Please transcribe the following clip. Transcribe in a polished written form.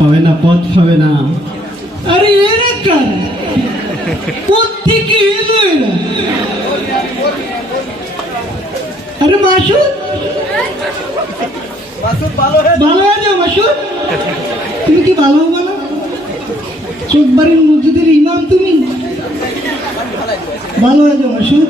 পাবে না, পথ পাবে না। আরে এরা কার? কোত্থেকে এলো এরা? আরে মাসুদ, ভালো আছো মাসুদ? তুমি কি ভালো হবে না? চোখবাড়ির মসজিদের ইমাম তুমি? ভালো আছো মাসুদ?